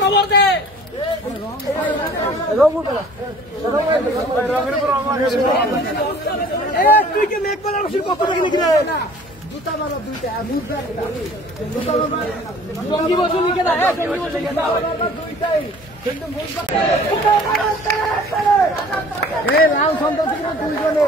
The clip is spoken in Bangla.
খবর দে তুই কি মেঘ বলার কত লিখে রে জুতা বাবা দুইটা মুরগা একটা জঙ্গি বসে লিখে দাও জঙ্গি বসে লিখে দাও দুইটাই কিন্তু মুরগা এই লাল সন্ত্রাসী দুইজনে